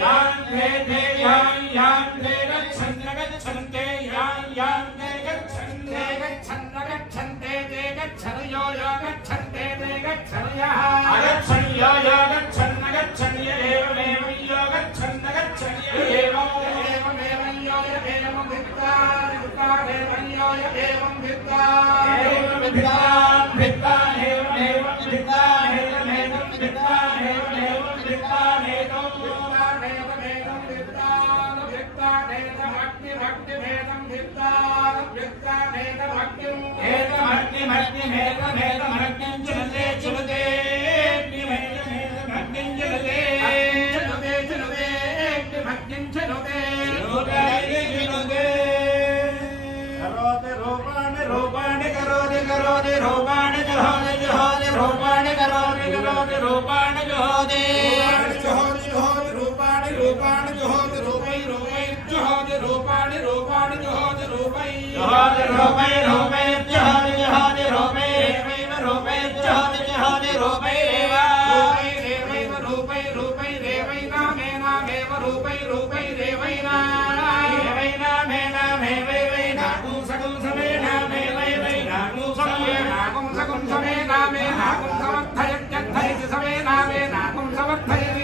यां ते यां ते गच्छन्ते यां ते गच्छन्ते ते गच्छन् यो गच्छन्ते ते गच्छन् यः अगच्छन् यो गच्छन् एवमेव यो गच्छन् गच्छन् एवमेव यो एवं भित्तान् यो एवं भित्तान् समे नामे नाकुं समर्थयत्यर्थयति समे नामे नाकुं समर्थयति